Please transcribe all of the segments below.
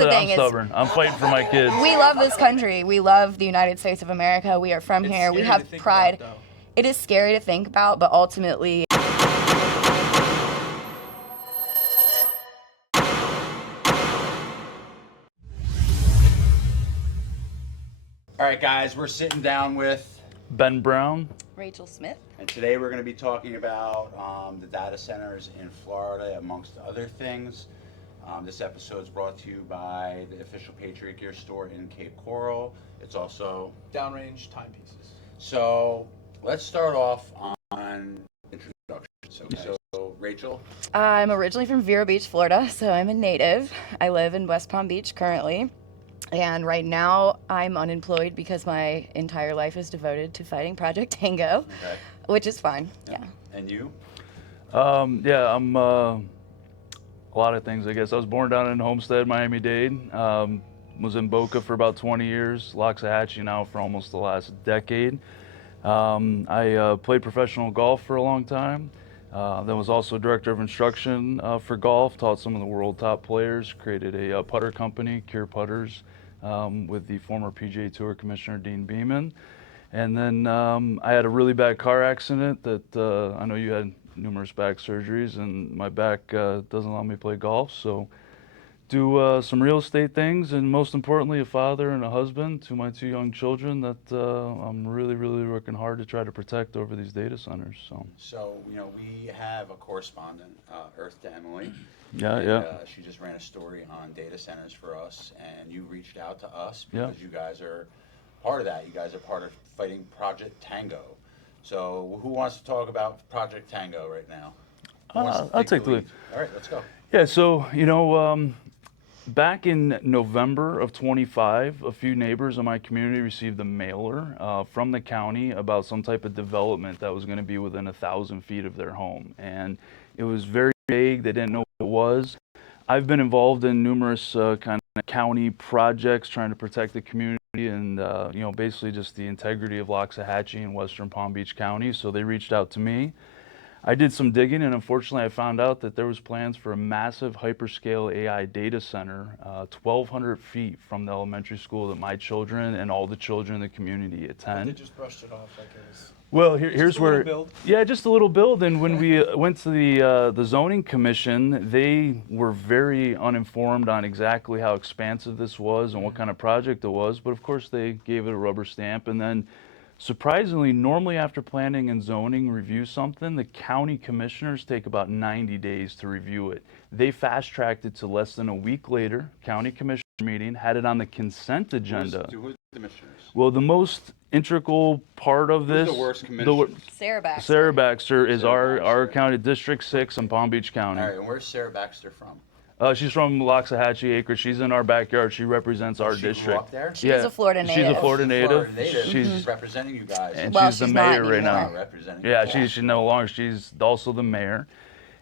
the said, thing. I'm stubborn. I'm fighting for my kids. We love this country. We love the United States of America. We are from here. We have pride. It is scary to think about, but ultimately. All right, guys, we're sitting down with Ben Brown. Rachel Smith. And today we're going to be talking about the data centers in Florida, amongst other things. This episode is brought to you by the official Patriot Gear store in Cape Coral. It's also downrange timepieces. So let's start off on introduction. So Rachel? I'm originally from Vero Beach, Florida, so I'm a native. I live in West Palm Beach currently. And right now, I'm unemployed because my entire life is devoted to fighting Project Tango, which is fine. Yeah. And you? Yeah, I'm a lot of things, I guess. I was born down in Homestead, Miami-Dade. Was in Boca for about 20 years, Loxahatchee now for almost the last decade. I played professional golf for a long time. Then was also director of instruction for golf, taught some of the world top players, created a putter company, Cure Putters, with the former PGA Tour Commissioner Dean Beeman. And then I had a really bad car accident that I know you had numerous back surgeries, and my back doesn't allow me to play golf. So do some real estate things, and most importantly, a father and a husband to my two young children that I'm really, really working hard to try to protect over these data centers. So you know, we have a correspondent, Earth to Emily. Yeah. She just ran a story on data centers for us, and you reached out to us because you guys are part of that. You guys are part of fighting Project Tango. So who wants to talk about Project Tango right now? I'll take the lead. All right, let's go. Yeah, so, you know, back in November of 25, a few neighbors in my community received a mailer from the county about some type of development that was going to be within 1,000 feet of their home. And it was very vague. They didn't know what it was. I've been involved in numerous kind of county projects trying to protect the community and, you know, basically just the integrity of Loxahatchee and Western Palm Beach County. So they reached out to me. I did some digging, and unfortunately I found out that there was plans for a massive hyperscale AI data center 1,200 feet from the elementary school that my children and all the children in the community attend. They just brushed it off like it was... Well, here's where... Yeah, just a little build. And when we went to the zoning commission, they were very uninformed on exactly how expansive this was and what kind of project it was. But of course, they gave it a rubber stamp. And then surprisingly, normally after planning and zoning review something, the county commissioners take about 90 days to review it. They fast-tracked it to less than a week later. County commissioner meeting, had it on the consent agenda. Who's the commissioners? Well, the most integral part of this... Who's the worst commissioner? Sarah Baxter. Sarah Baxter is our county, District 6 in Palm Beach County. All right, and where's Sarah Baxter from? She's from Loxahatchee Acres. She's in our backyard. She represents our district. Grew up there? She's a Florida native. She's a Florida native. She's representing you guys. And Well, she's the she's not mayor right now. anymore. Yeah, she's no longer. She's also the mayor.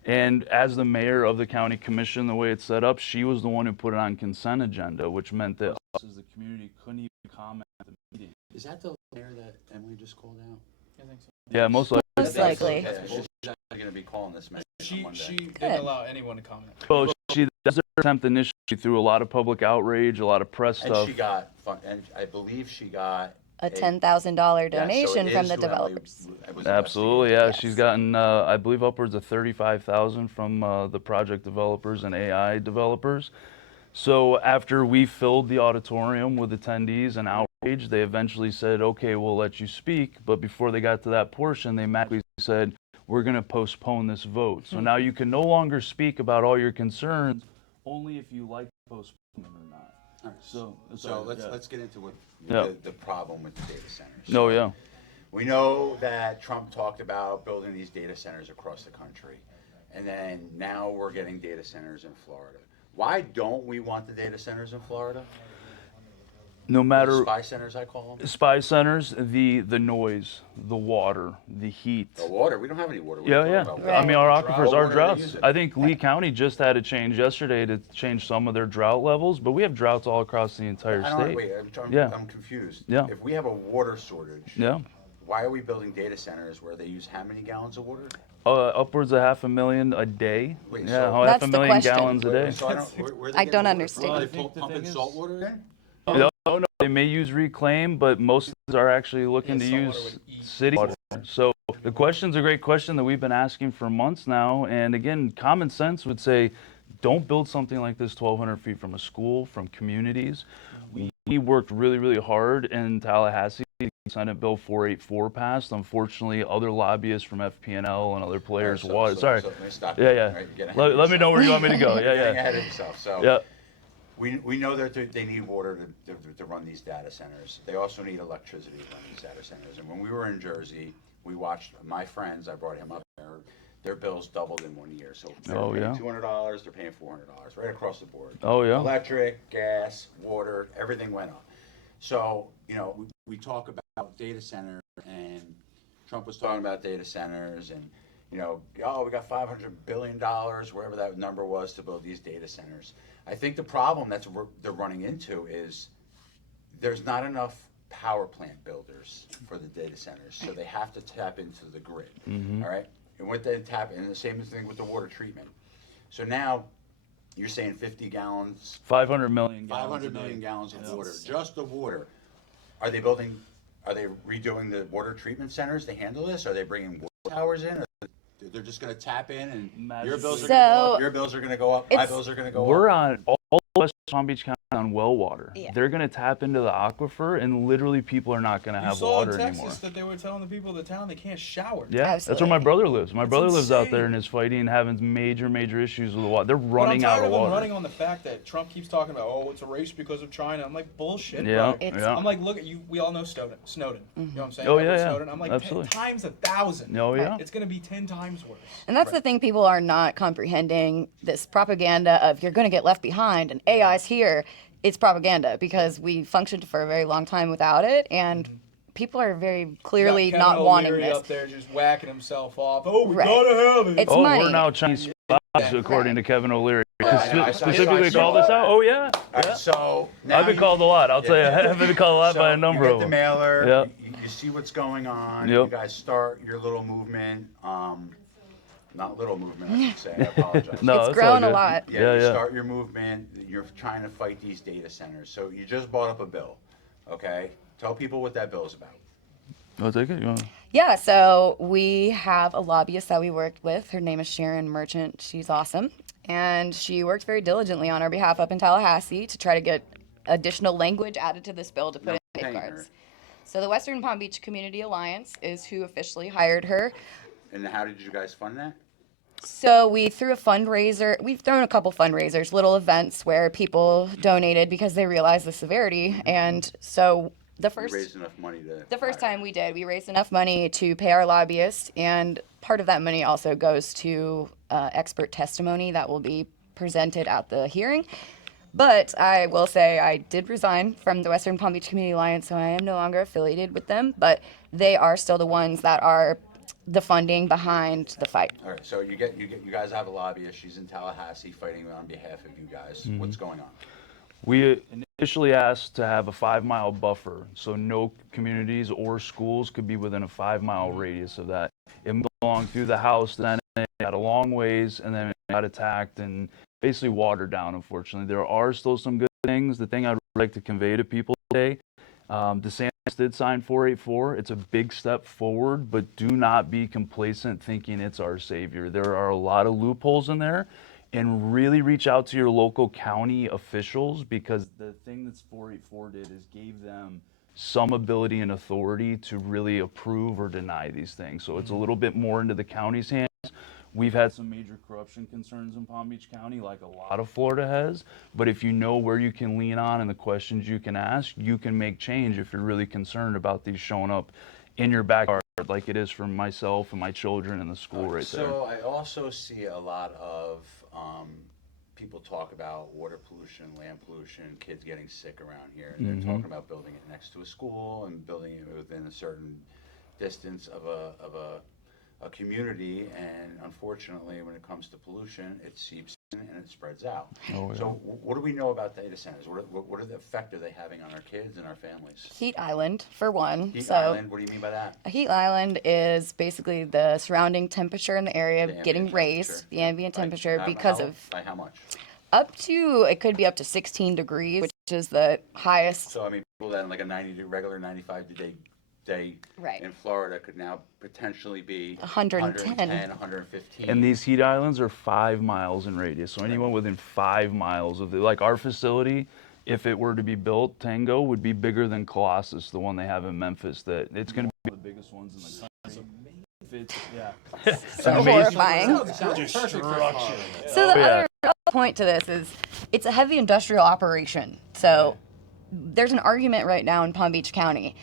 And as the mayor of the county commission, the way it's set up, she was the one who put it on consent agenda, which meant that us as the community couldn't even comment at the meeting. Is that the mayor that Emily just called out? I think so. Yeah, most likely. Most likely. Okay, she's not going to be calling this man She on Monday. didn't allow anyone to comment. Well, she does her attempt initially through a lot of public outrage, a lot of press And stuff. she got, and I believe she got A $10,000 donation from the developers. Absolutely, yeah. Yes. She's gotten, I believe, upwards of $35,000 from the project developers and AI developers. So after we filled the auditorium with attendees and outrage, they eventually said, okay, we'll let you speak. But before they got to that portion, they magically said, we're going to postpone this vote. So now you can no longer speak about all your concerns, only if you like to postpone it or not. All right. So let's get into what the problem with the data centers. No, yeah. We know that Trump talked about building these data centers across the country, and then now we're getting data centers in Florida. Why don't we want the data centers in Florida? No matter The spy centers, I call them. spy centers, the noise, the water, the heat. The water. We don't have any water. What Yeah, are you yeah. talking Right. I mean, our Drought. aquifers What are water are they droughts. using? I think Lee County just had a change yesterday to change some of their drought levels, but we have droughts all across the entire I don't, state. wait, Yeah. I'm confused. Yeah. If we have a water shortage, Yeah. why are we building data centers where they use how many gallons of water? Upwards of 500,000 a day. Wait, Yeah, so- That's half a the million question. gallons a day. So where they I getting don't the water understand. from? Well, Are I they think the pumping thing is- salt water in? No, they may use reclaim, but most of these are actually looking to saltwater use would eat city water. So the question's a great question that we've been asking for months now. And again, common sense would say, don't build something like this 1,200 feet from a school, from communities. We worked really, really hard in Tallahassee to get Senate Bill 484 passed. Unfortunately, other lobbyists from FPNL and other players sorry. So let me stop Yeah, you. yeah. Right, you're getting ahead of Let me know yourself. where you want me to go. You're Yeah, getting yeah. ahead of yourself. So Yeah. we know that they need water to run these data centers. They also need electricity to run these data centers. And when we were in Jersey, we watched my friends. I brought him up there. Their bills doubled in 1 year. So they were paying $200. They're paying $400 right across the board. Oh, yeah. Electric, gas, water, everything went up. So we talk about data centers, and Trump was talking about data centers, and we got $500 billion, wherever that number was, to build these data centers. I think the problem they're running into is there's not enough power plant builders for the data centers, so they have to tap into the grid. All right, and what they tap, and the same thing with the water treatment. So now you're saying 50 gallons, 500 million gallons. 500 million gallons of water, just the water. Are they redoing the water treatment centers to handle this? Are they bringing water towers in? Or they're just going to tap in, and your bills are going to go up, your bills are going to go up, my bills are going to go up? We're on all West Palm Beach County on well water. Yeah. They're going to tap into the aquifer, and literally people are not going to You have saw water in Texas anymore. that they were telling the people of the town they can't shower. Yeah, that's where Absolutely. my brother lives. My That's brother lives out there insane. and is fighting, having major issues with the water. They're But I'm running out tired of of them water. running on the fact that Trump keeps talking about, oh, it's a race because of China. I'm like, bullshit, Yeah, bro. yeah. I'm like, look at you. We all know Snowden. You know what I'm saying? Oh, Edward yeah, yeah. Snowden. I'm like, Absolutely. 10 times 1,000. Oh, yeah. It's gonna be 10 times worse. And that's the thing, people are not comprehending this propaganda of you're going to get left behind and AI's here. It's propaganda because we functioned for a very long time without it, and people are very clearly You got Kevin not wanting O'Leary this. up there just whacking himself off. Oh, we Right. gotta have it. It's Oh, money. we're now Chinese spies, according to Kevin O'Leary. I Specifically saw called this that. out? Oh, yeah. All right, so now I've been called a lot. I'll tell you. I've been called a lot by a number you of get the them. mailer, Yep. you see what's going on, Yep. you guys start your little movement, not little movement, I should say, I apologize. No, It's that's grown all a good. lot. Yeah, you yeah. start your movement, you're trying to fight these data centers. So you just brought up a bill, okay? Tell people what that bill is about. I'll take it. You want? Yeah, so we have a lobbyist that we worked with. Her name is Sharon Merchant. She's awesome. And she worked very diligently on our behalf up in Tallahassee to try to get additional language added to this bill to put in paying her. safeguards. So the Western Palm Beach Community Alliance is who officially hired her. And how did you guys fund that? So we threw a fundraiser. We've thrown a couple fundraisers, little events where people donated because they realized the severity. And so the You first raised enough money to. The first hire time we did, we raised enough money to pay our lobbyist, and part of that money also goes to expert testimony that will be presented at the hearing. But I will say I did resign from the Western Palm Beach Community Alliance, so I am no longer affiliated with them, but they are still the ones that are the funding behind the fight. All right, so you guys have a lobbyist. She's in Tallahassee fighting on behalf of you guys. What's going on? We initially asked to have a 5-mile buffer, so no communities or schools could be within a 5-mile radius of that. It moved along through the House, then it got a long ways, and then it got attacked and basically watered down, unfortunately. There are still some good things. The thing I'd like to convey to people today, DeSantis did sign 484. It's a big step forward, but do not be complacent thinking it's our savior. There are a lot of loopholes in there. And really reach out to your local county officials, because the thing that 484 did is gave them some ability and authority to really approve or deny these things. So it's a little bit more into the county's hands. We've had some major corruption concerns in Palm Beach County, like a lot of Florida has. But if you know where you can lean on and the questions you can ask, you can make change if you're really concerned about these showing up in your backyard, like it is for myself and my children in the school right there. So I also see a lot of people talk about water pollution, land pollution, kids getting sick around here. And they're talking about building it next to a school and building it within a certain distance of a community. And unfortunately, when it comes to pollution, it seeps and it spreads out. Oh, yeah. So what do we know about data centers? What are the effect are they having on our kids and our families? Heat island, for one. Heat So island, what do you mean by that? a heat island is basically the surrounding temperature in the area The ambient getting raised, temperature. the ambient By- temperature, how- because how- of By how much? it could be up to 16 degrees, which is the highest. So I mean, people that in like a regular 95 day Right. in Florida could now potentially be 110. 115. And these heat islands are 5 miles in radius. So anyone within 5 miles of like our facility, if it were to be built, Tango would be bigger than Colossus, the one they have in Memphis. That it's going to be one of the biggest ones in the country. So amazing. horrifying. Destruction. So the yeah. other point to this is it's a heavy industrial operation. So there's an argument right now in Palm Beach County.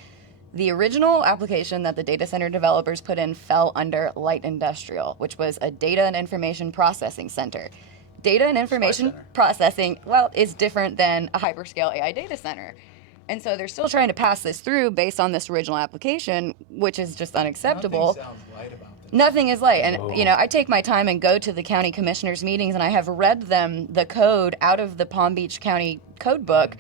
The original application that the data center developers put in fell under light industrial, which was a data and information processing center. Data and information center. processing, well, is different than a hyperscale AI data center. And so they're still trying to pass this through based on this original application, which is just unacceptable. Nothing sounds light about this. Nothing is light. And, you know, I take my time and go to the county commissioners' meetings, and I have read them the code out of the Palm Beach County code book.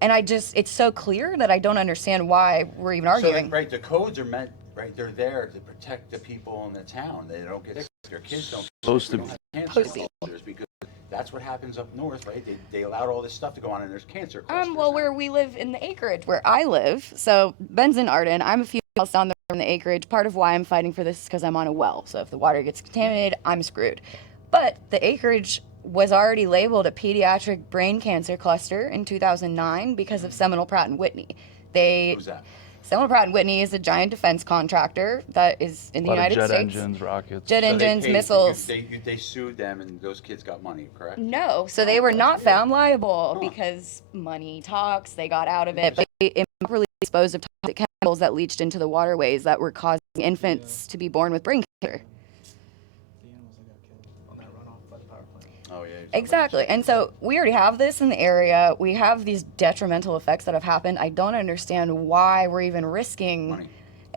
And it's so clear that I don't understand why we're even arguing. So, right, the codes are meant, right, they're there to protect the people in the town. They don't get sick. Their kids don't Supposed to don't be. have Supposed cancer to be. because that's what happens up north, right? They allowed all this stuff to go on, and there's cancer clusters. Well, now. where we live in the acreage, where I live, so Ben's in Arden, I'm a few miles down there from the acreage. Part of why I'm fighting for this is because I'm on a well. So if the water gets contaminated, I'm screwed. But the acreage was already labeled a pediatric brain cancer cluster in 2009 because of Seminole Pratt and Whitney. Who's that? Seminole Pratt and Whitney is a giant defense contractor that is in the A lot United of jet States. engines, rockets. Jet So they engines, paid- missiles. They sued them, and those kids got money, correct? No, so they were not found liable Huh. because money talks, they got out of it, but they improperly disposed of toxic chemicals that leached into the waterways that were causing infants to be born with brain cancer. The animals that got killed on that runoff by the power plant. Oh yeah. Exactly. And so we already have this in the area. We have these detrimental effects that have happened. I don't understand why we're even risking. Money.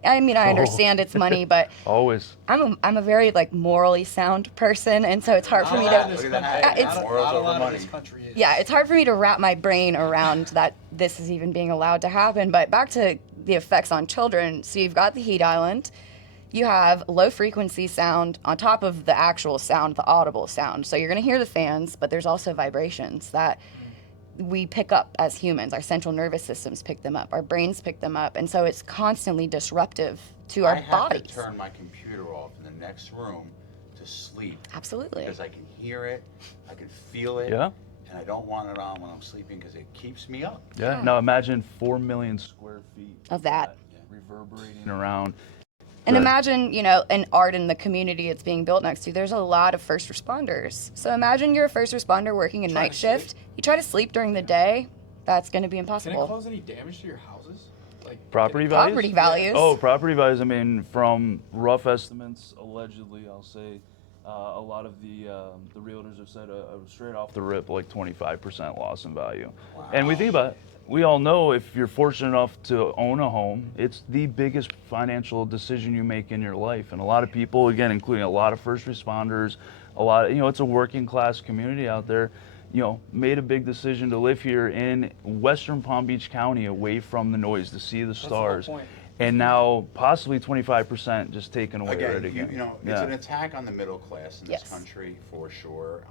I mean, I understand it's money, but Always. I'm a very like morally sound person, and so it's hard for me Look at to that. it's- Morals over Not a lot money. of this country is. yeah, it's hard for me to wrap my brain around that this is even being allowed to happen. But back to the effects on children. So you've got the heat island. You have low frequency sound on top of the actual sound, the audible sound. So you're going to hear the fans, but there's also vibrations that we pick up as humans. Our central nervous systems pick them up. Our brains pick them up. And so it's constantly disruptive to our I have bodies. to turn my computer off in the next room to sleep Absolutely. because I can hear it, I can feel it, Yeah. and I don't want it on when I'm sleeping because it keeps me up. Yeah. Now imagine 4 million square feet Of that. reverberating around. And Good. imagine, in Arden, the community it's being built next to, there's a lot of first responders. So imagine you're a first responder working a night to shift. You try to sleep during the day, that's going to be Can it impossible. cause any damage to your houses? Like Property values? Property values. Oh, property values. I mean, from rough estimates, allegedly, I'll say, a lot of the realtors have said straight off the rip, like 25% loss in value. And we think about it. We all know if you're fortunate enough to own a home, it's the biggest financial decision you make in your life. And a lot of people, again, including a lot of first responders, it's a working class community out there, made a big decision to live here in Western Palm Beach County away from the noise to see the That's the whole stars. point. And now possibly 25% just taken away Again, right again. it's an attack on the middle class in this Yes. country for sure.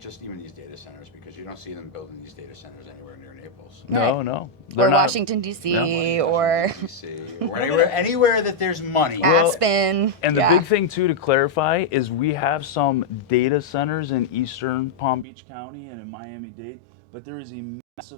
Just even these data centers, because you don't see them building these data centers anywhere near Naples. No, Right. no. Or They're not- Washington, D.C., or DC, or anywhere that there's money. Aspen. And the Yeah. big thing too to clarify is we have some data centers in eastern Palm Beach County and in Miami-Dade, but there is a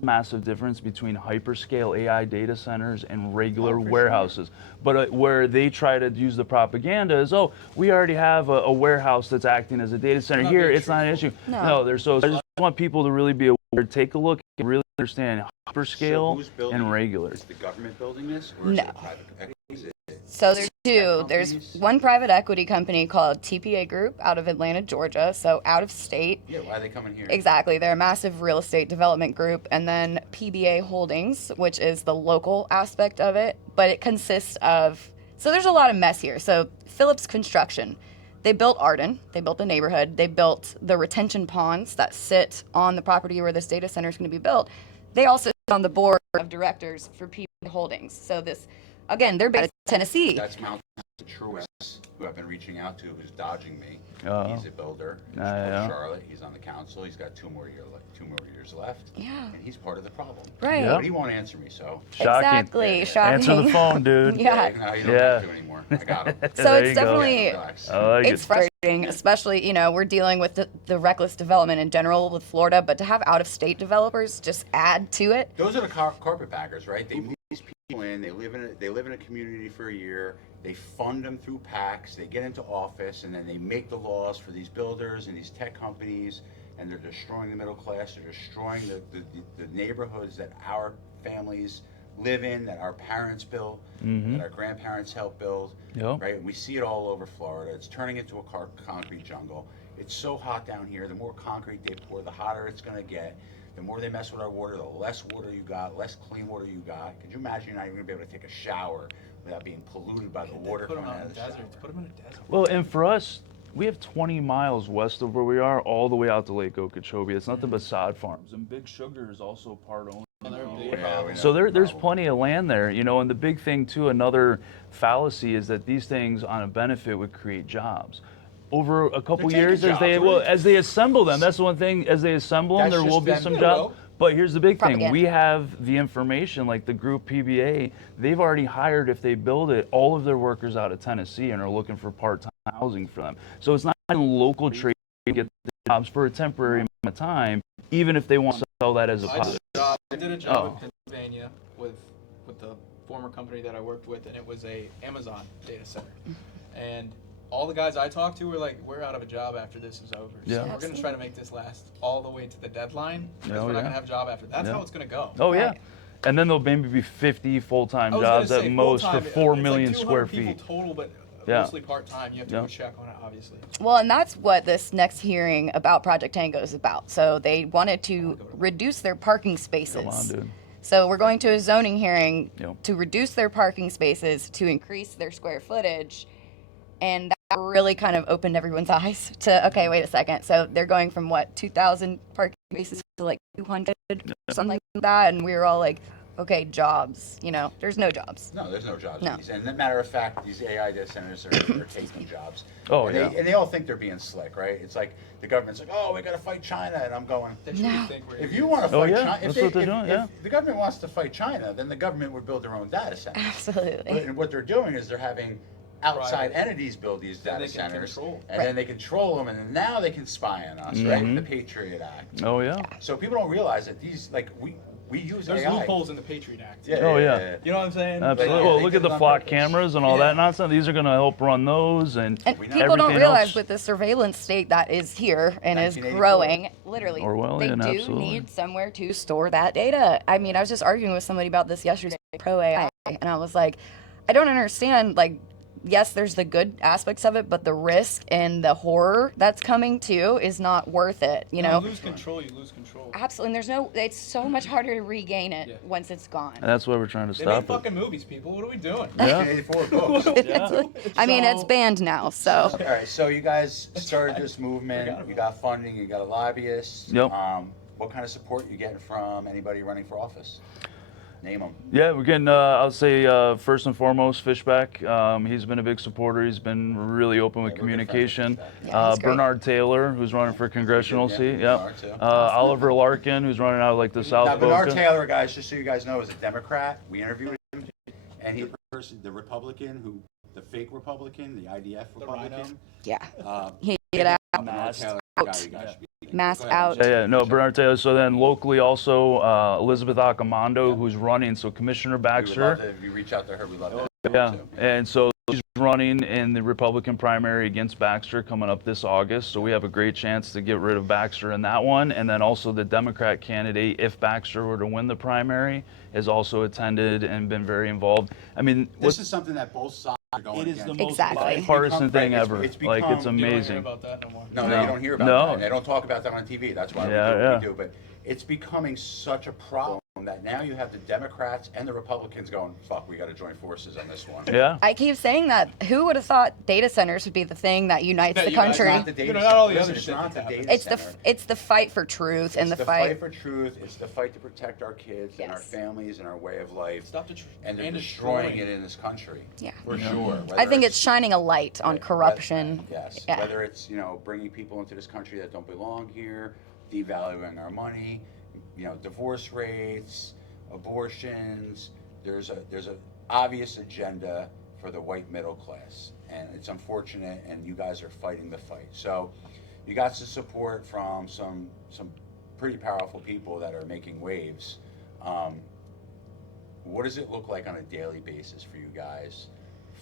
massive difference between hyperscale AI data centers and regular warehouses. But where they try to use the propaganda is, we already have a warehouse that's acting as a data center not here. being It's not an issue. No. I just want people to really be aware, take a look, and really understand So hyperscale who's building and it? regular. Is the government building this, or is No. it private equity? Is it- So there's two. There's companies? one private equity company called TPA Group out of Atlanta, Georgia, so out of state. Yeah, why are they coming here? Exactly. They're a massive real estate development group. And then PBA Holdings, which is the local aspect of it. But it consists of, so there's a lot of mess here. So Phillips Construction, they built Arden, they built the neighborhood, they built the retention ponds that sit on the property where this data center is going to be built. They also sit on the board of directors for PBA Holdings. So this, again, they're based in Tennessee. That's Mount Truist, who I've been reaching out to, who's dodging me. He's a builder in Charlotte. He's on the council. He's got two more years left. Yeah. And he's part of the problem. Right. But he won't answer me, so. Shocking. Exactly. Shocking. Answer the phone, dude. Yeah. No, you don't have to anymore. I got him. So it's definitely, it's it. frustrating, especially, you know, we're dealing with the reckless development in general with Florida, but to have out-of-state developers just add to it. Those are the carpetbaggers, right? They move these people in. They live in a community for a year. They fund them through PACs. They get into office, and then they make the laws for these builders and these tech companies, and they're destroying the middle class. They're destroying the neighborhoods that our families live in, that our parents built, that our grandparents helped build, right? And we see it all over Florida. It's turning into a concrete jungle. It's so hot down here. The more concrete they pour, the hotter it's going to get. The more they mess with our water, the less water you got, less clean water you got. Could you imagine you're not even going to be able to take a shower without being polluted by the water coming out of the shower? Put them in a desert. Well, and for us, we have 20 miles west of where we are, all the way out to Lake Okeechobee. It's nothing but sod farms. And Big Sugar is also part owned. So there's plenty of land there, you know, and the big thing too, another fallacy is that these things on a benefit would create jobs. Over a couple years, as they assemble them, that's the one thing, as they assemble them, there will be some jobs. But here's the big thing, we have the information, like the group PBA, they've already hired, if they build it, all of their workers out of Tennessee and are looking for part-time housing for them. So it's not a local trade to get the jobs for a temporary amount of time, even if they want to sell that as a positive. I did a job in Pennsylvania with the former company that I worked with, and it was a Amazon data center. And all the guys I talked to were like, we're out of a job after this is over. So we're going to try to make this last all the way to the deadline, because we're not going to have a job after. That's how it's going to go. Oh, yeah. And then there'll maybe be 50 full-time jobs at most for 4 million square feet. People total, but mostly part-time. You have to go check on it, obviously. Well, and that's what this next hearing about Project Tango is about. So they wanted to reduce their parking spaces. Come on, dude. So we're going to a zoning hearing to reduce their parking spaces, to increase their square footage. And that really kind of opened everyone's eyes to, okay, wait a second. So they're going from what, 2,000 parking spaces to like 200 or something like that. And we were all like, okay, jobs, you know, there's no jobs. No, there's no jobs. No. And as a matter of fact, these AI data centers are taking jobs. Oh, And they all think they're being slick, right? It's like the government's like, oh, we got to fight China. And I'm going, if you want to fight China, if the government wants to fight China, then the government would build their own data centers. Absolutely. But what they're doing is they're having outside entities build these data centers, and then they control them, and then now they can spy on us, right? With the Patriot Act. Oh, yeah. So people don't realize that these, like, we use There's AI. loopholes in the Patriot Act. Yeah. You know what I'm saying? Absolutely. Well, look at the flock cameras and all that nonsense. These are going to help run those, and people don't realize with the surveillance state that is here and is growing, literally, Orwellian, they do need somewhere to store that data. I mean, I was just arguing with somebody about this yesterday, pro AI, and I was like, I don't understand, like, yes, there's the good aspects of it, but the risk and the horror that's coming too is not worth it, you know? You lose control, you lose control. Absolutely, and it's so much harder to regain it once it's gone. And that's why we're trying to They stop make fucking movies, people. What are we doing? 1984 books. I mean, it's banned now, so. All right, so you guys started this movement. You got funding, you got a lobbyist. Yep. What kind of support you getting from anybody running for office? Name them. Yeah, we're getting, I'll say, first and foremost, Fishback. He's been a big supporter. He's been really open with communication. Bernard Taylor, who's running for congressional seat. Yep. Oliver Larkin, who's running out of like the South Now, Boca. Bernard Taylor, guys, just so you guys know, is a Democrat. We interviewed him, and he's the Republican, the fake Republican, the IDF Republican. Yeah. He get out. Bernard Taylor, Masked out. No, Bernard Taylor. So then locally also Elizabeth Accomando, who's running. So Commissioner Baxter. If you reach out to her, we love that. Yeah, and so she's running in the Republican primary against Baxter coming up this August. So we have a great chance to get rid of Baxter in that one. And then also the Democrat candidate, if Baxter were to win the primary, has also attended and been very involved. I mean, this is something that both sides are going it is against. the most bipartisan thing ever. It's amazing. You don't hear about that no more. No, you don't hear about that. They don't talk about that on TV. That's why we do what we do. But it's becoming such a problem that now you have the Democrats and the Republicans going, fuck, we got to join forces on this one. Yeah. I keep saying that. Who would have thought data centers would be the thing that unites the country? It's not the data not all the center. other It's shit not the that's data It's center. it's the fight for truth and It's the the fight fight. for truth. It's the fight to protect our kids and our Yes. families and our way of life. Stop And they're destroying it in this country. Yeah. For sure. I think it's shining a light on Yeah, corruption. Yes. Yeah. Whether it's, bringing people into this country that don't belong here, devaluing our money, divorce rates, abortions. There's a obvious agenda for the white middle class, and it's unfortunate, and you guys are fighting the fight. So you got some support from some pretty powerful people that are making waves. What does it look like on a daily basis for you guys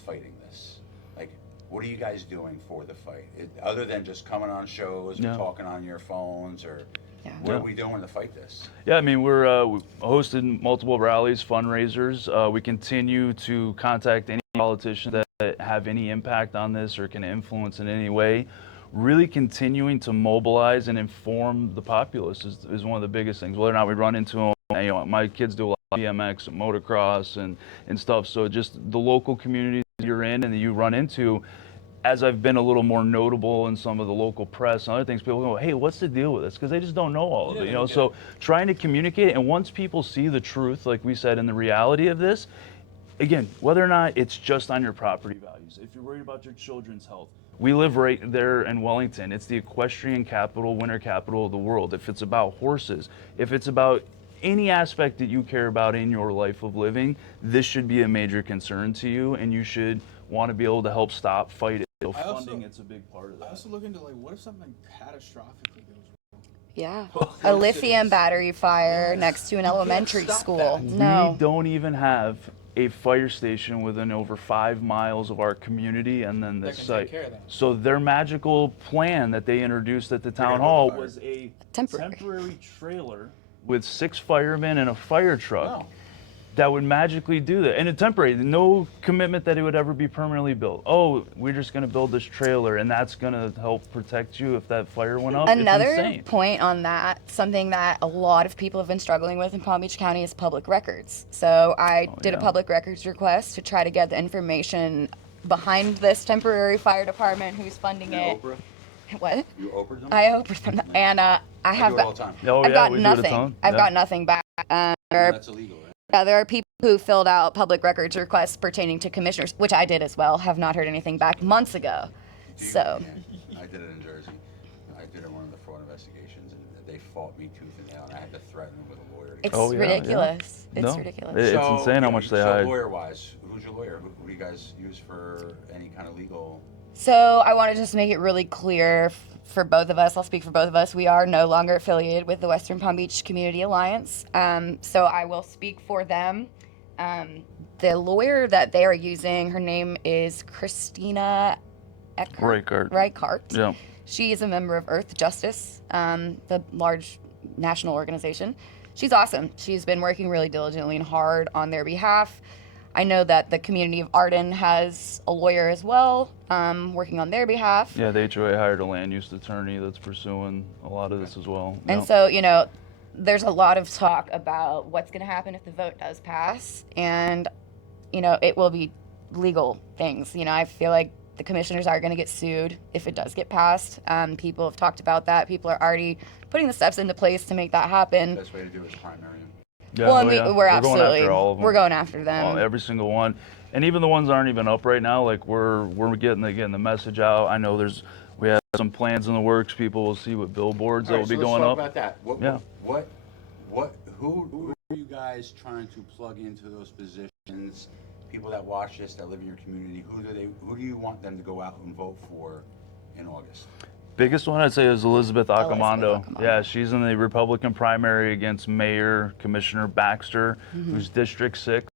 fighting this? Like, what are you guys doing for the fight? Other than just coming on shows or talking on your phones, or what are we doing to fight this? Yeah, I mean, we've hosted multiple rallies, fundraisers. We continue to contact any politicians that have any impact on this or can influence in any way. Really continuing to mobilize and inform the populace is one of the biggest things. Whether or not we run into them, my kids do a lot of BMX and motocross and stuff. So just the local communities you're in and that you run into, as I've been a little more notable in some of the local press and other things, people go, hey, what's the deal with this? Because they just don't know all of it, So trying to communicate it, and once people see the truth, like we said, in the reality of this, again, whether or not it's just on your property values, if you're worried about your children's health, we live right there in Wellington. It's the equestrian capital, winter capital of the world. If it's about horses, if it's about any aspect that you care about in your life of living, this should be a major concern to you, and you should want to be able to help stop, fight it. So funding, it's a big part of that. I also look into what if something catastrophically goes wrong? Yeah. A lithium battery fire next to an elementary school. We No. don't even have a fire station within over 5 miles of our community and then this That can site. take care of that. So their magical plan that they introduced at the town hall was a temporary trailer with 6 firemen and a fire truck that would magically do that. And a temporary, no commitment that it would ever be permanently built. Oh, we're just going to build this trailer and that's going to help protect you if that fire went up. It's Another insane. point on that, something that a lot of people have been struggling with in Palm Beach County is public records. So I did a public records request to try to get the information behind this temporary fire department, who's funding it. Oprah? What? You Oprah them? I Oprah them, and I have do it all the time. Oh, I've yeah, got we do it a nothing. ton. I've Yeah. got nothing back. That's illegal, right? Yeah, there are people who filled out public records requests pertaining to commissioners, which I did as well. Have not heard anything back months ago. So. I did it in Jersey. I did it in one of the fraud investigations, and they fought me tooth and nail, and I had to threaten them with a lawyer. To It's Oh, yeah, ridiculous. yeah. It's No. ridiculous. It's insane how much they hide. So lawyer-wise, who's your lawyer? Who do you guys use for any kind of legal? So I want to just make it really clear for both of us. I'll speak for both of us. We are no longer affiliated with the Western Palm Beach Community Alliance. So I will speak for them. The lawyer that they are using, her name is Christina Reichart. Yeah. She is a member of Earth Justice, the large national organization. She's awesome. She's been working really diligently and hard on their behalf. I know that the community of Arden has a lawyer as well, working on their behalf. Yeah, the HOA hired a land use attorney that's pursuing a lot of this as well. And so, there's a lot of talk about what's going to happen if the vote does pass. And, it will be legal things. I feel like the commissioners are going to get sued if it does get passed. People have talked about that. People are already putting the steps into place to make that happen. The best way to do it is primary. Yeah, Well, oh, and yeah. we're absolutely, going after all of them. we're going after them. Every single one, and even the ones that aren't even up right now. Like we're getting the message out. I know we have some plans in the works. People will see what billboards that will be going up. Let's talk about that. Who are you guys trying to plug into those positions? People that watch this, that live in your community, who do you want them to go out and vote for in August? Biggest one I'd say is Elizabeth Accomando. Accomando. Yeah, she's in the Republican primary against Mayor Commissioner Baxter, who's District 6,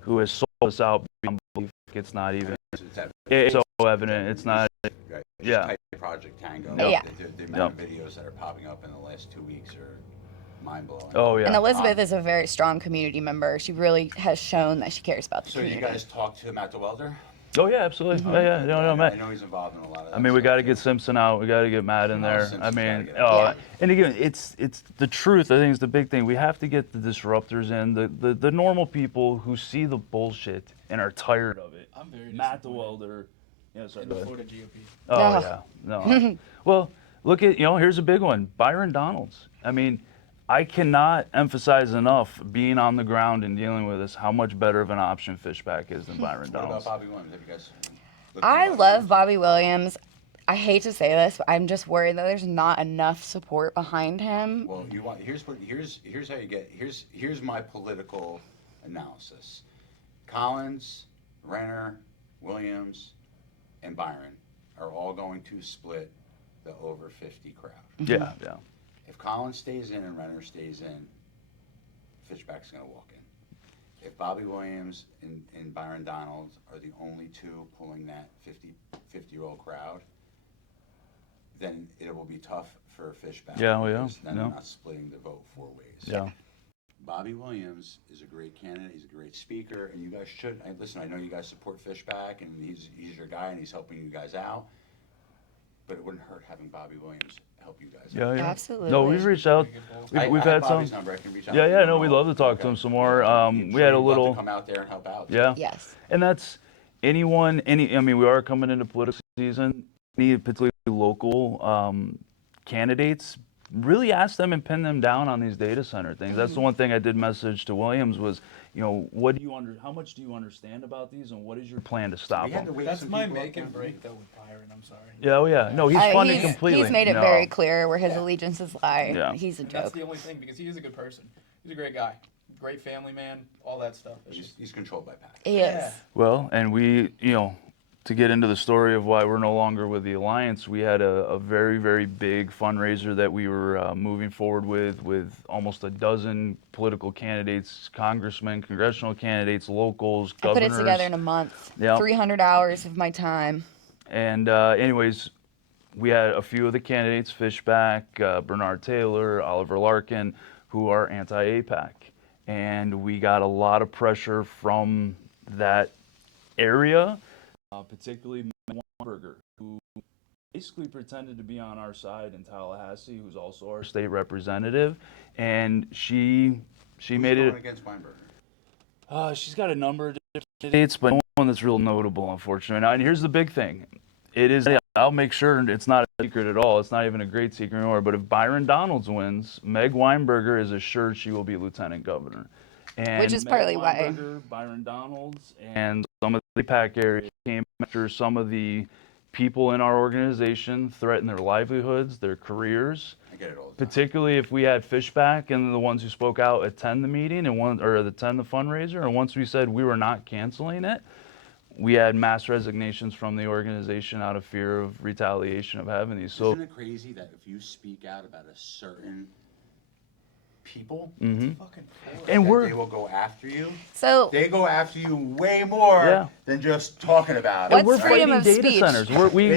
who has sold us out beyond belief. It's not even. It's so evident. It's not. Right. Yeah. Type Project Tango. Yeah. The amount of videos that are popping up in the last 2 weeks are mind-blowing. Oh yeah. And Elizabeth is a very strong community member. She really has shown that she cares about the So you community. guys talked to Matt the Welder? Oh yeah, absolutely. Yeah. No, I Matt. know he's involved in a lot of that. I mean, we stuff, got to too. get Simpson out. We got to get Matt in there. Simpson's I gotta mean, get out. and again, it's the truth. I think is the big thing. We have to get the disruptors in, the normal people who see the bullshit and are tired of it. I'm very Matt the disappointed welder. Yeah, sorry. in Go the ahead. Florida GOP. Oh No. yeah, no. Well, look at here's a big one. Byron Donalds. I mean, I cannot emphasize enough being on the ground and dealing with this how much better of an option Fishback is than Byron What about Donalds. Bobby Williams? Have you guys looked I into love Bobby Williams. I hate to say this, but I'm just worried that there's not enough support behind him. Well, here's how you get here's my political analysis. Collins, Renner, Williams, and Byron are all going to split the over 50 crowd. Yeah. If Collins stays in and Renner stays in, Fishback's going to walk in. If Bobby Williams and Byron Donald are the only two pulling that 50-year-old crowd, then it will be tough for Fishback. Yeah, well, yeah, because then yeah. they're not splitting the vote 4 ways. Yeah. Bobby Williams is a great candidate. He's a great speaker, and you guys should listen. I know you guys support Fishback, and he's your guy, and he's helping you guys out. But it wouldn't hurt having Bobby Williams help you guys out. Yeah. Absolutely. No, we've reached out. We've I had have Bobby's some. number. I can reach out Yeah, to yeah. him No, we'd love to talk to him some more. We had a He'd love little. to come out there and help out. Yeah. Yes. And that's I mean, we are coming into political season. Any particularly local candidates, really ask them and pin them down on these data center things. That's the one thing I did message to Williams was, how much do you understand about these, and what is your plan to stop We had to them? wake That's some my people up make and one break week. though with Byron. I'm sorry. Yeah, oh yeah. No, he's funded completely. He's made it No. very clear where his allegiances lie. Yeah. He's a And that's joke. the only thing because he is a good person. He's a great guy, great family man, all that stuff. It's just, He's controlled by PAC. He is. Well, and we, to get into the story of why we're no longer with the Alliance, we had a very, very big fundraiser that we were moving forward with almost a dozen political candidates, congressmen, congressional candidates, locals, I put governors. it together in a month. Yep. 300 hours of my time. And anyways, we had a few of the candidates, Fishback, Bernard Taylor, Oliver Larkin, who are anti-APAC. And we got a lot of pressure from that area, particularly Weinberger, who basically pretended to be on our side in Tallahassee, who's also our state representative. And she made Who's it. going against Weinberger? She's got a number of different candidates, but one that's real notable, unfortunately. And here's the big thing. I'll make sure it's not a secret at all. It's not even a great secret anymore. But if Byron Donalds wins, Meg Weinberger is assured she will be lieutenant governor. And Which is Meg partly why. Weinberger, Byron Donalds, and some of the PAC area came after some of the people in our organization threaten their livelihoods, their careers. I get it all the time. Particularly if we had Fishback and the ones who spoke out attend the meeting or attend the fundraiser, and once we said we were not canceling it, we had mass resignations from the organization out of fear of retaliation of having these. So Isn't it crazy that if you speak out about a certain people, fucking and that we're they will go after you? So They go after you way more Yeah. than just talking about What's it. we're right? freedom fighting of data speech?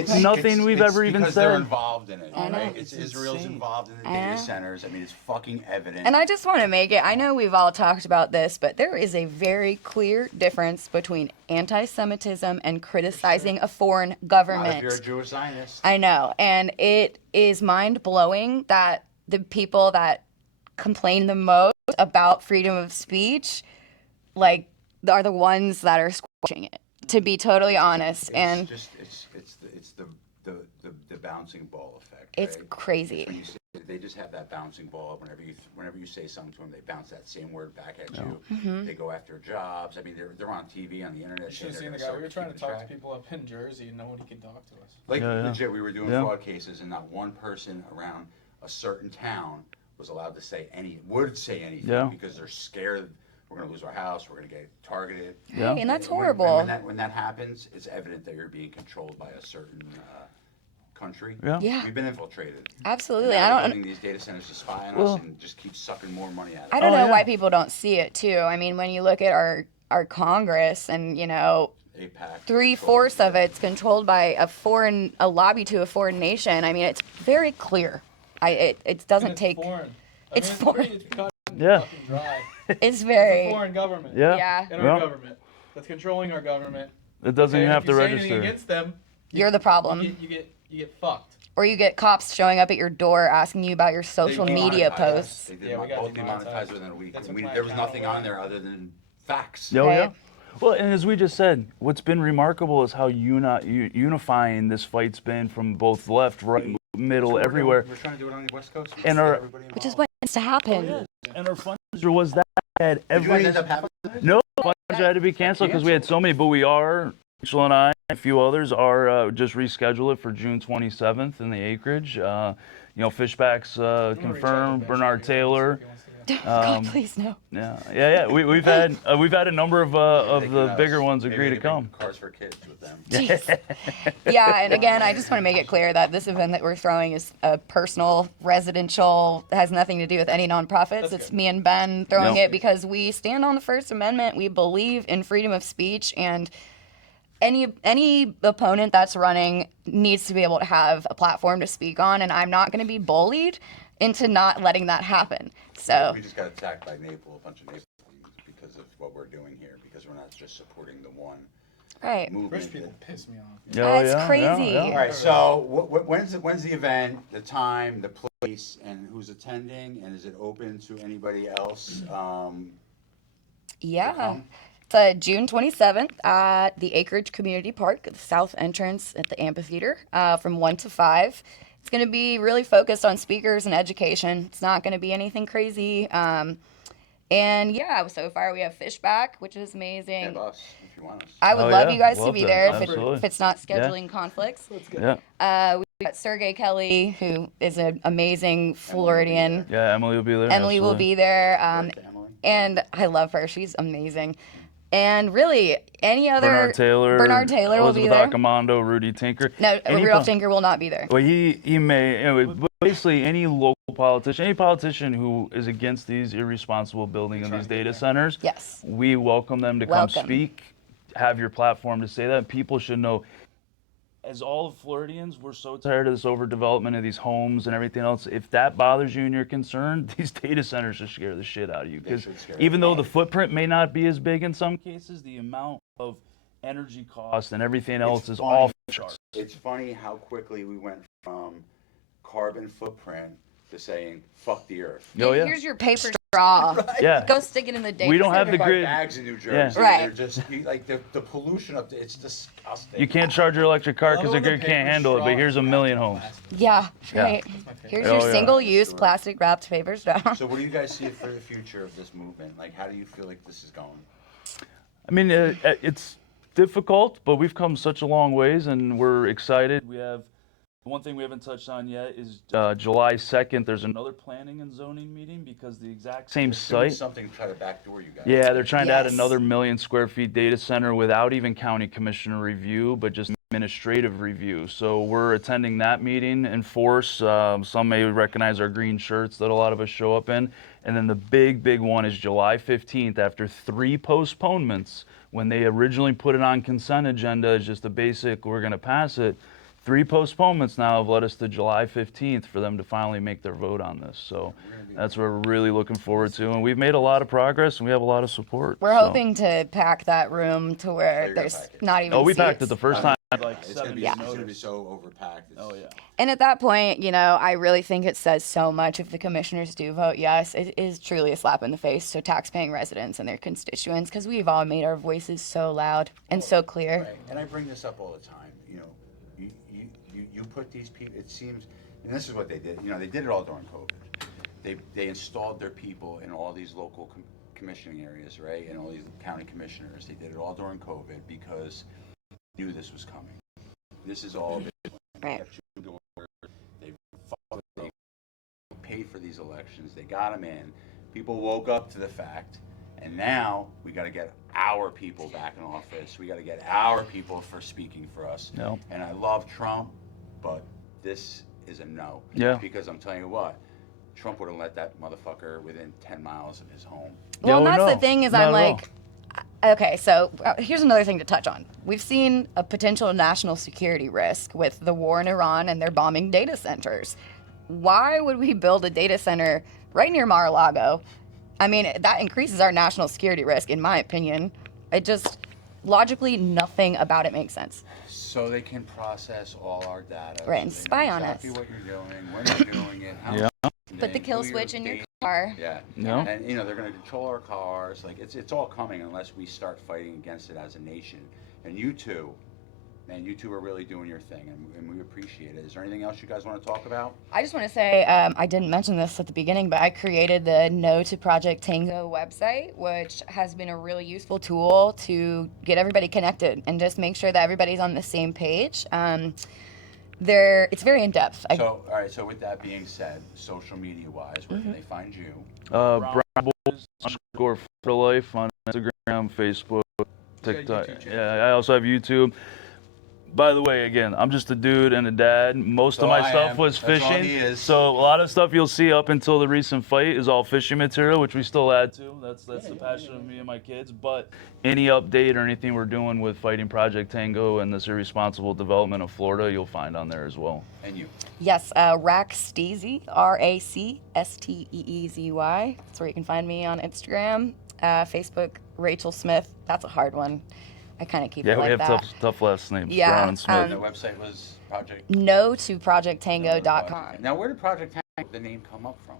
centers. Nothing we've ever even because they're said. involved in it. I know. Right? Israel's involved in the I know. data centers. I mean, it's fucking evident. And I just want to make it, I know we've all talked about this, but there is a very clear difference between anti-Semitism and criticizing a foreign Not if government. you're a Jewish Zionist. I know. And it is mind-blowing that the people that complain the most about freedom of speech, are the ones that are squashing it, to be totally honest. And It's the bouncing ball effect. it's right? crazy. When you say, they just have that bouncing ball. Whenever you say something to them, they bounce that same word back at you. Mm-hmm. They go after jobs. I mean, they're on TV, on the internet. You should saying have they're seen the guy. gonna We were start trying to keeping talk to track. people up in Jersey, and nobody could talk to us. Like Yeah. legit, we were doing Yeah. fraud cases, and not one person around a certain town was allowed to say anything Yeah. because they're scared we're going to lose our house, we're going to get targeted. Yeah. Hey, and that's When- horrible. When that happens, it's evident that you're being controlled by a certain country. Yeah. Yeah. We've been infiltrated. Absolutely. And I now they're don't. building these data centers to spy on Well- us and just keep sucking more money out of I it. don't Oh, know yeah. why people don't see it too. I mean, when you look at our Congress, and APAC. 3/4 of it's controlled by a lobby to a foreign nation. I mean, it's very clear. It And doesn't it's take. foreign. It's foreign. It's cut Yeah. fucking dry. It's It's a very. foreign government. Yeah. Yeah. In our Well, government. That's controlling our government. It doesn't even have if to you say anything register. against them, You're the problem. You get fucked. Or you get cops showing up at your door asking you about your social They media demonetized us. posts. They Yeah, we got both demonetized. demonetized within a week. That's And a there was black nothing channel. on there other than facts. Oh, yeah. Right. Well, and as we just said, what's been remarkable is how unifying this fight's been from both left, right, middle, everywhere. We're trying to do it on the West Coast. And our- Which is what needs to happen. And our fundraiser was that had Did you guys every end up having that? no fundraiser had to be canceled because we had so many, but we are. Rachel and I, and a few others are just reschedule it for June 27th in the acreage. Fishbacks confirmed. Bernard Taylor. God, please no. Yeah. We've had a number of the bigger ones agree to come. Cars for kids with them. Jeez. Yeah, and again, I just want to make it clear that this event that we're throwing is a personal, residential, has nothing to do with any nonprofits. It's good. me and Ben throwing Yep. it because we stand on the First Amendment. We believe in freedom of speech, and any opponent that's running needs to be able to have a platform to speak on, and I'm not going to be bullied into not letting that happen. So We just got attacked by Naples, a bunch of Naples because of what we're doing here, because we're not just supporting the one right. movement. Rich people piss me off. That's crazy. All right, so when's the event, the time, the place, and who's attending, and is it open to anybody else? Yeah. come? It's June 27th at the Acreage Community Park, the south entrance at the amphitheater, from 1 to 5. It's going to be really focused on speakers and education. It's not going to be anything crazy. And yeah, so far we have Fishback, which is amazing. Have us, if you want us. I would Oh, love yeah. you guys to Love be that. there Absolutely. if it's not scheduling conflicts. Yeah. We got Sergey Kelly, who is an amazing Floridian. Yeah. Emily will be there. Emily will absolutely. be there. Right, Emily? And I love her. She's amazing. And really, any other Bernard Taylor. Bernard Taylor will be Elizabeth there. Accomando, Rudy Tinker. No, Any Rudolph po- Tinker will not be there. Well, he may. But basically, any local politician, any politician who is against these irresponsible building of these data centers, Yes. we welcome them to Welcome. come speak. Have your platform to say that. People should know. As all of Floridians, we're so tired of this overdevelopment of these homes and everything else. If that bothers you and you're concerned, these data centers should scare the shit out of you. Because should scare even though the everybody. footprint may not be as big in some cases, the amount of energy cost and everything else is funny. off the charts. It's funny how quickly we went from carbon footprint to saying, fuck the earth. Oh, yeah. Here's your paper straw. Yeah. Go stick it in the data We don't have center. the Buy grid. bags in New Jersey. Yeah. Right. They're just like the pollution up there. It's disgusting. You can't charge your electric car I love because it the when grid can't paper handle it, but straw here's is a wrapped million in homes. plastic. Yeah, Yeah. right. That's my favorite. Here's Oh, your yeah. single-use plastic wrapped paper straw. So what do you guys see for the future of this movement? Like, how do you feel like this is going? I mean, it's difficult, but we've come such a long ways, and we're excited. We have one thing we haven't touched on yet is July 2nd. There's another planning and zoning meeting because the exact same There's gonna be site. something to try to backdoor you guys. Yeah, they're trying to add Yes. another 1 million square feet data center without even county commissioner review, but just administrative review. So we're attending that meeting in force. Some may recognize our green shirts that a lot of us show up in. And then the big one is July 15th after 3 postponements. When they originally put it on consent agenda as just a basic, we're going to pass it. 3 postponements now have led us to July 15th for them to finally make their vote on this. So that's what we're really looking forward to. And we've made a lot of progress and we have a lot of support. We're So- hoping to pack that room to Oh, where you're gonna there's pack it. not even Oh, we seats. packed it the first time. Like It's gonna 7 be, days it's gonna be notice. so overpacked. It's, Oh, yeah. And at that point, I really think it says so much if the commissioners do vote yes. It is truly a slap in the face to taxpaying residents and their constituents because we've all made our voices so loud and so clear. Right, and I bring this up all the time. You put these people. It seems, and this is what they did. They did it all during COVID. They installed their people in all these local commissioning areas, right, and all these county commissioners. They did it all during COVID because they knew this was coming. This is all. Right. They paid for these elections. They got them in. People woke up to the fact, and now we got to get our people back in office. We got to get our people for speaking for us. No. And I love Trump, but this is a no. Yeah. Because I'm telling you what, Trump wouldn't let that motherfucker within 10 miles of his home. Well, and No, that's no, the thing is not I'm at all. like, okay, so here's another thing to touch on. We've seen a potential national security risk with the war in Iran and they're bombing data centers. Why would we build a data center right near Mar-a-Lago? I mean, that increases our national security risk, in my opinion. logically nothing about it makes sense. So they can process all our data. Right, and so they spy know on exactly us. what you're doing, when you're doing it, how Yeah. Put the kill who you're switch in your dating. car. Yeah. Yeah. And you know they're going to control our cars. Like it's all coming unless we start fighting against it as a nation. And you two, man, you two are really doing your thing, and we appreciate it. Is there anything else you guys want to talk about? I just want to say, I didn't mention this at the beginning, but I created the No to Project Tango website, which has been a really useful tool to get everybody connected and just make sure that everybody's on the same page. It's very in depth. So, all right. So, with that being said, social media wise, where can they find you? Brown Boys _ for life on Instagram, Facebook, TikTok. YouTube channel. Yeah, I also have YouTube. By the way, again, I'm just a dude and a dad. Most of my stuff was That's all fishing. he is. So a lot of stuff you'll see up until the recent fight is all fishing material, which we still add to. That's the passion of me and my kids. But any update or anything we're doing with fighting Project Tango and this irresponsible development of Florida, you'll find on there as well. And you. Yes, Racksteezy, Raccsteezy. That's where you can find me on Instagram. Facebook, Rachel Smith. That's a hard one. I kind of keep it We like have that. tough last names. Yeah, Brown and Smith. And the website was Project. No to ProjectTango.com. Now, where did Project Tango, the name, come up from?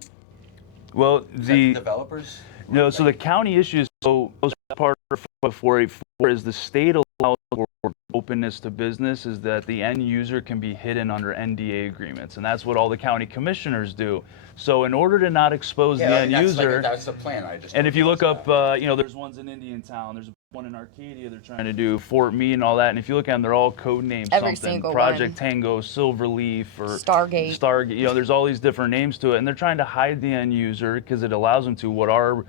Well, Is that the developers? No, so the county issues, so part of 484 is the state allows for openness to business, is that the end user can be hidden under NDA agreements, and that's what all the county commissioners do. So in order to not expose the end user, that's the plan. I just. and if you look up, there's ones in Indiantown, there's one in Arcadia, they're trying to do Fort Meade and all that, and if you look at them, they're all code names, Every something, single Project one. Tango, Silverleaf, or Stargate. there's all these different names to it, and they're trying to hide the end user because it allows them to. What our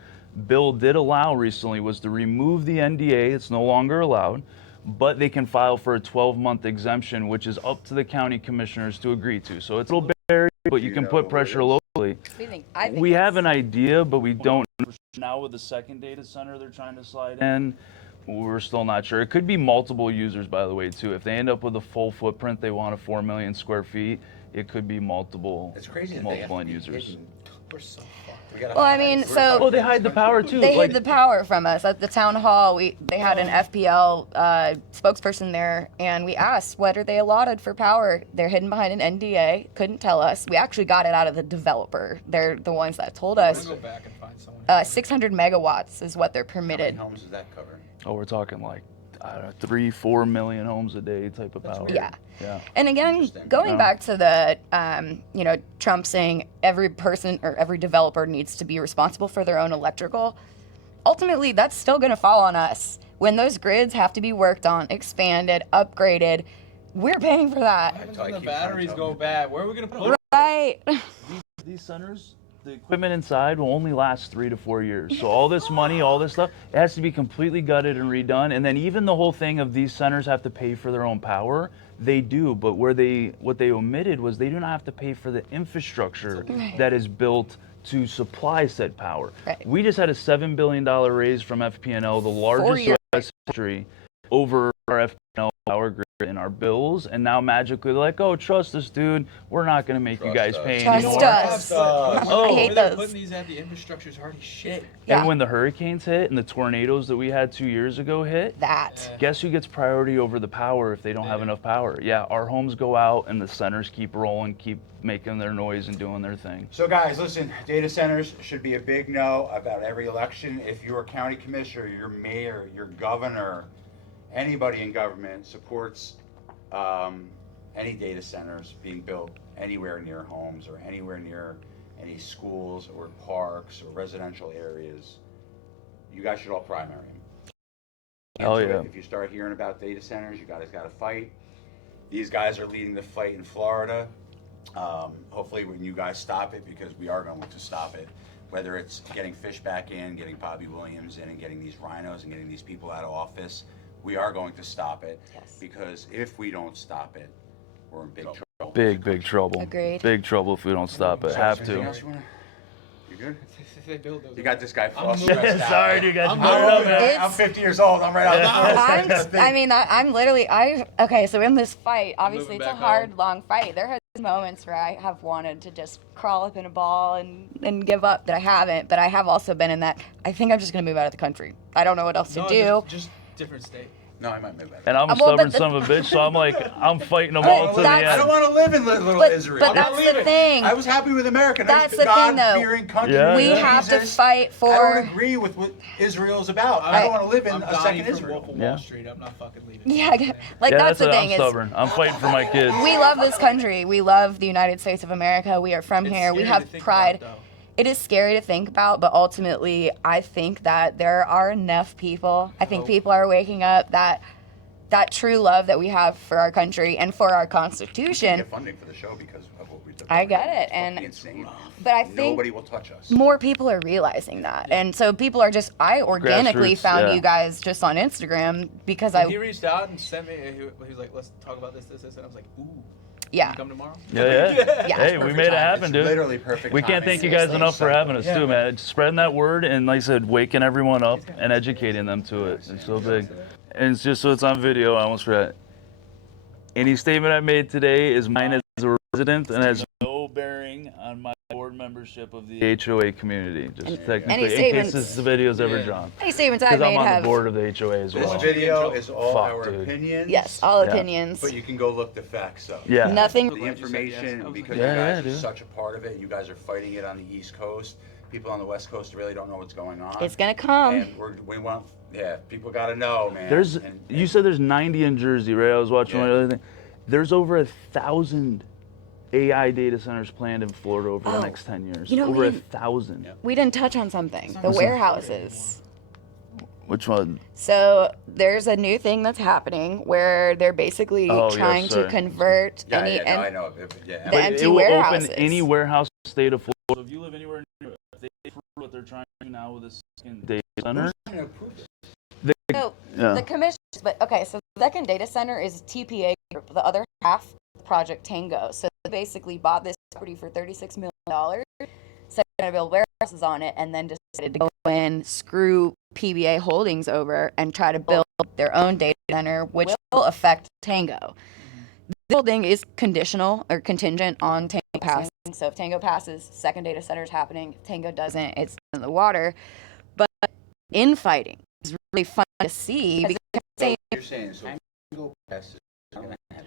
bill did allow recently was to remove the NDA. It's no longer allowed, but they can file for a 12-month exemption, which is up to the county commissioners to agree to. So it's a little bit, but you can put pressure locally. We have an idea, but we don't. Now with the second data center they're trying to slide in, we're still not sure. It could be multiple users, by the way, too. If they end up with a full footprint, they want a 4 million square feet, it could be multiple end users. We're so fucked. Well, I mean, so they hide the power too. they hid the power from us at the town hall. They had an FPL spokesperson there, and we asked what are they allotted for power. They're hidden behind an NDA. Couldn't tell us. We actually got it out of the developer. They're the ones that told us. I'm gonna go back and find someone. 600 megawatts is what they're How permitted. many homes does that cover? Oh, we're talking like 3-4 million homes a day type of power. Yeah. Yeah. And again, Interesting. going back to the, Trump saying every person or every developer needs to be responsible for their own electrical, ultimately that's still going to fall on us. When those grids have to be worked on, expanded, upgraded, we're paying for that. What happens when the batteries go bad? Where are we gonna put them? Right. These centers, the equipment inside will only last 3 to 4 years. So all this money, all this stuff, it has to be completely gutted and redone. And then even the whole thing of these centers have to pay for their own power, they do. But what they omitted was they do not have to pay for the infrastructure that is built to supply said power. Right. We just had a $7 billion raise from FPNL, the largest in U.S. history, over our FPNL power grid in our bills, and now magically they're like, oh, trust us, dude, we're not going to make you guys pay Trust anymore. us. I hate They're those. putting these at the infrastructure's already shit. Yeah. And when the hurricanes hit and the tornadoes that we had 2 years ago hit, That. guess who gets priority over the power if they don't have enough power? Yeah, our homes go out and the centers keep rolling, keep making their noise and doing their thing. So guys, listen, data centers should be a big no about every election. If you're a county commissioner, your mayor, your governor, anybody in government supports any data centers being built anywhere near homes or anywhere near any schools or parks or residential areas, you guys should all primary them. Hell So yeah. If you start hearing about data centers, you guys got to fight. These guys are leading the fight in Florida. Hopefully when you guys stop it, because we are going to stop it, whether it's getting fish back in, getting Bobby Williams in, and getting these rhinos and getting these people out of office, we are going to stop it. Yes. Because if we don't stop it, we're in big trouble. Big trouble. Agreed. Big trouble if we don't stop it. Have Anything to. else you wanna- You good? They build those. You got this guy all I'm stressed out. Sorry, dude, guys. I'm Burn it up, man. I'm 50 years old. I'm right out So in this fight, obviously Moving it's a back hard, home. long fight. There has been moments where I have wanted to just crawl up in a ball and give up, that I haven't. But I have also been in that, I think I'm just going to move out of the country. I don't know what else to do. Just different state. No, I might move back. And I'm a Well, but stubborn the- son of a bitch, so I'm like, I'm fighting them But all to the that's- I don't end. want to live in little But- Israel. but I'm not that's the leaving. thing. I was happy with America. That's Nice the thing, though. God-fearing country. Yeah, We yeah. have to Jesus. fight I for. don't agree with what Israel's about. I don't want to live in I'm a dying second from Israel. Wolf of Yeah. Wall Street. I'm not fucking leaving. Yeah, like Yeah, that's the it. thing I'm is. stubborn. I'm fighting for my kids. We love this country. We love the United States of America. We are from It's here. We scary have to think pride. about, though. It is scary to think about, but ultimately, I think that there are enough people. I think people are waking up that true love that we have for our country and for our We Constitution. get funding for the show because of what we do. I get it, It's and- fucking insane. but I think Nobody will touch us. more people are realizing that, and so people are just. I organically Grassroots, found yeah. you guys just on Instagram because He reached out and sent me. He was like, "Let's talk about this," and I was like, "Ooh, yeah. you come tomorrow?" Yeah. Yeah. Hey, we made it happen, It's dude. literally perfect. We can't timing. thank you guys Seriously. enough for having us Yeah, too, man. man. Spreading that word and, like I said, waking everyone up and educating them to it. It's so big. And it's just so it's on video, I almost forgot. Any statement I made today is mine as a resident and has no bearing on my board membership of the HOA community. Just technically, in case statements- this video's ever drawn. Any statements I've Because I'm made on have. the board of the HOA as This well. video is all Fuck, our dude. opinions. Yes, all Yeah. opinions. But you can go look the facts up. Yeah. Nothing. The Glad you said yes. information, I was because like- you Yeah, guys are dude. such a part of it. You guys are fighting it on the East Coast. People on the West Coast really don't know what's going on. It's gonna come. And we want, people got to know, man. There's, And- you said there's 90 in Jersey, right? I was watching Yeah. one other thing. There's over 1,000 AI data centers planned in Florida over the Oh, next 10 years. you know, over we 1,000. Yeah. We didn't touch on something. not The the warehouses. Which one? So there's a new thing that's happening where they're basically Oh, yeah, trying to sorry. convert Yeah, any. no, I know. Yeah. The empty it will warehouses. open any warehouse in the state of Florida. So if you live anywhere near it, if they approve what they're trying to do now with this second data center. Who's trying to approve it? So Yeah. the commission, but okay, so the second data center is TPA Group. The other half, Project Tango. So they basically bought this property for $36 million. So they're gonna build warehouses on it, and then decided to go in, screw PBA Holdings over, and try to build their own data center, which will affect Tango. The building is conditional or contingent on Tango passing. So if Tango passes, second data center is happening. If Tango doesn't, it's in the water. But infighting is really fun to see because You're saying, so Tango passes, it's gonna have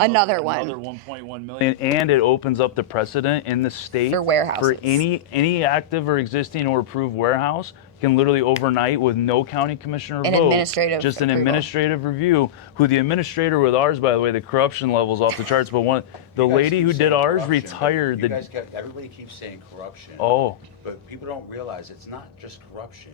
Another one. Another 1.1 million, and it opens up the precedent in the state For warehouses. for any active or existing or approved warehouse can literally overnight with no county commissioner An vote, administrative just an approval. administrative review. Who the administrator with ours, by the way, the corruption levels off the charts. But the You guys lady keep who saying did ours corruption, but retired. You guys everybody keeps saying corruption. Oh. But people don't realize it's not just corruption.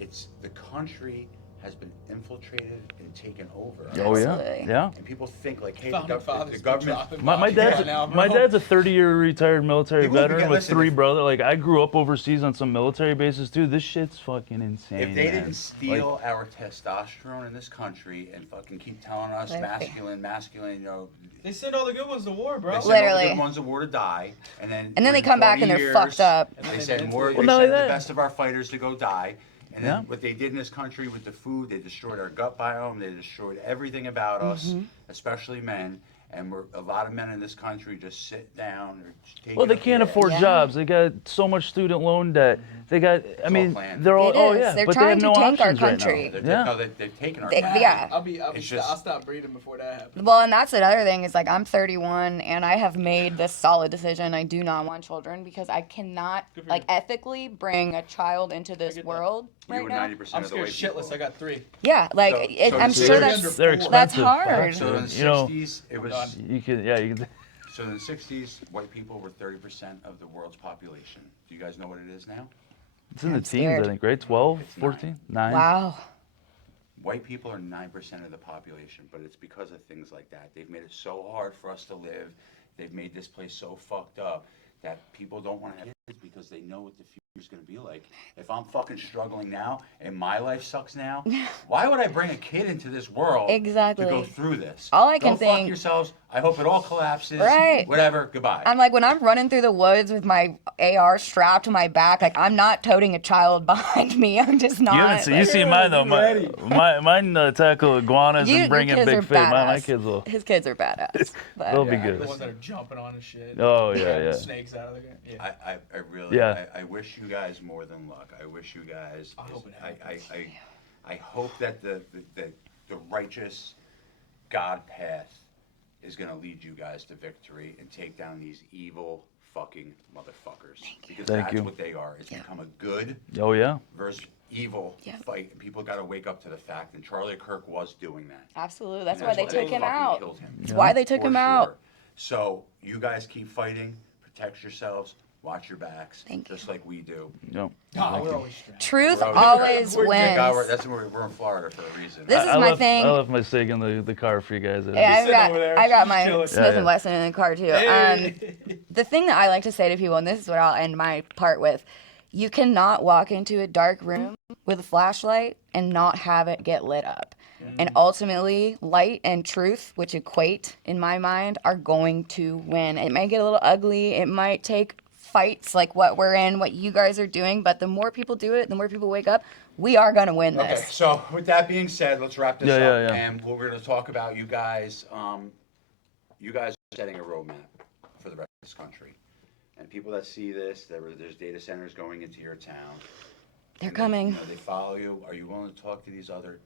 It's the country has been infiltrated and taken over. Oh yeah, Absolutely. yeah. And people think like, hey, Founding fathers the been government. dropping My bombs dad's right now, bro. my dad's a 30-year retired military He will be, veteran with listen, 3 if- brothers. Like I grew up overseas on some military bases too. This shit's fucking insane. If they man. didn't steal our testosterone in this country and fucking keep telling us Right. masculine, They send all the good ones to war, bro. they send all the Literally. good ones to war to die, and then And then they come back and they're 40 fucked up. And then They they send more. mentally- They Well, not send only the that- best of our fighters to go die. And then Yeah. what they did in this country with the food, they destroyed our gut biome. They destroyed everything about us, especially men. And a lot of men in this country just sit down or just take. Well, it they up can't the ass. afford Yeah. jobs. They got so much student loan debt. They got. I all mean, planned. they're all. It Oh is. yeah, They're but they trying have to no tank our options right country. now. They're, Yeah. No, they've taken our. They- land. yeah. It's just- I'll stop breeding before that happens. Well, and that's another thing is like I'm 31 and I have made this solid decision. I do not want children because I cannot Good for like you. ethically bring a child into this get that. world You right and now. 90% I'm of the scared white shitless. people. I got 3. Yeah, like So- it, so I'm it's sure very that's They're that's expensive. hard. So in the You know- 60s, it was. done. You can. Yeah, you can. So in the 60s, white people were 30% of the world's population. Do you guys know what it is now? It's in the I'm teens, scared. I think, right? 12, It's 14, 9. Wow. White people are 9% of the population, but it's because of things like that. They've made it so hard for us to live. They've made this place so fucked up that people don't want to have kids because they know what the future's going to be like. If I'm fucking struggling now and my life sucks now, why would I bring a kid into this world Exactly. to go through this? All I can Go think- fuck yourselves. I hope it all collapses. Right. Whatever. Goodbye. I'm like when I'm running through the woods with my AR strapped to my back, like I'm not toting a child behind me. I'm just not. You haven't seen. You see mine though. Mine tackle iguanas and bring in kids big are fish. My badass. kids will. His kids are badass. But They'll be Yeah, good. The ones that are jumping on and shit. Oh yeah, yeah. Snakes out of the ground. Yeah. I really, Yeah. I wish you guys more than luck. I wish you guys. I hope it I, happens. I hope that the righteous God path is going to lead you guys to victory and take down these evil fucking motherfuckers. Because Thank that's you. what they are. It's become a good Oh yeah. versus evil fight, and people got to wake up to the fact. And Charlie Kirk was doing that. Absolutely. That's And why they why took him fucking out. killed him. That's why they took For him out. sure. So you guys keep fighting, protect yourselves, watch your backs, Thank just like we do. Yep. Oh, we're always strapped. Truth We're always Thank God wins. that's where we're in Florida for a reason. This is I my left, thing. I left my SIG in the car for you guys. Yeah, sitting over there. I got She's my chilling. Smith Yeah. and Wesson in the car too. Hey. The thing that I like to say to people, and this is what I'll end my part with, you cannot walk into a dark room with a flashlight and not have it get lit up. And ultimately, light and truth, which equate in my mind, are going to win. It might get a little ugly. It might take fights like what we're in, what you guys are doing, but the more people do it, the more people wake up, we are going to win Okay, this. so with that being said, let's wrap this up. Yeah. And what we're going to talk about, you guys are setting a roadmap for the rest of this country. And people that see this, there's data centers going into your town. They're And coming. they follow you. Are you willing to talk to these other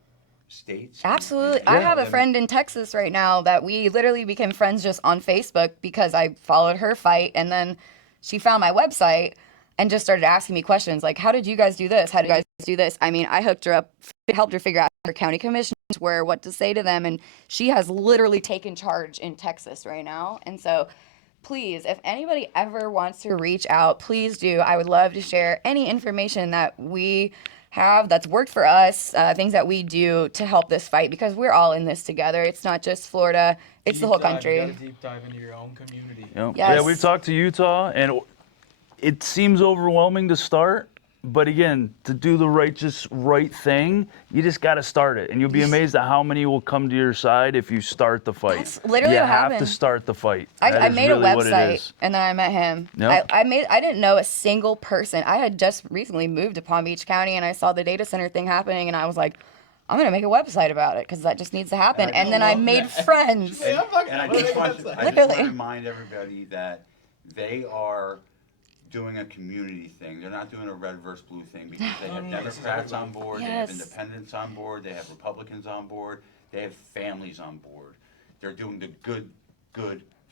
states? Absolutely. I have a friend in Texas right now that we literally became friends just on Facebook because I followed her fight, and then she found my website and just started asking me questions like, how did you guys do this? How did you guys do this? I mean, I hooked her up, helped her figure out her county commissions were, what to say to them, and she has literally taken charge in Texas right now. And so please, if anybody ever wants to reach out, please do. I would love to share any information that we have that's worked for us, things that we do to help this fight, because we're all in this together. It's not just Florida, it's the whole country. You gotta deep dive into your own community. Yep. Yes. Yeah, we've talked to Utah, and it seems overwhelming to start. But again, to do the right thing, you just got to start it. And you'll be amazed at how many will come to your side if you start the fight. That's literally you what have to happened. start the fight. I That is made really a what it website is. and then I met him. Yep. I didn't know a single person. I had just recently moved to Palm Beach County and I saw the data center thing happening and I was like, I'm gonna make a website about it because that just needs to happen. And then I made friends. Yeah, And I just want to Literally. remind everybody that they are doing a community thing. They're not doing a red versus blue thing because they have Democrats on board, they have Yes. independents on board, they have Republicans on board, they have families on board. They're doing the good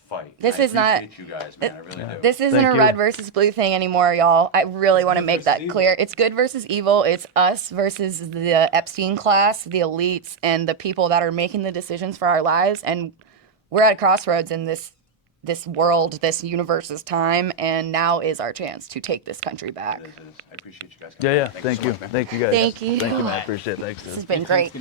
fight. This I is not- appreciate you guys, man. I really do. This isn't Thank a you. red versus blue thing anymore, y'all. I really want to good make versus that evil. clear. It's good versus evil. It's us versus the Epstein class, the elites, and the people that are making the decisions for our lives. And we're at a crossroads in this world, this universe's time, and now is our chance to take this country back. It is. I appreciate you guys. Yeah. coming. Thank so you. much, man. Thank you guys. Thank you. Thank you, man. I appreciate it. Thanks, dude. This has been great.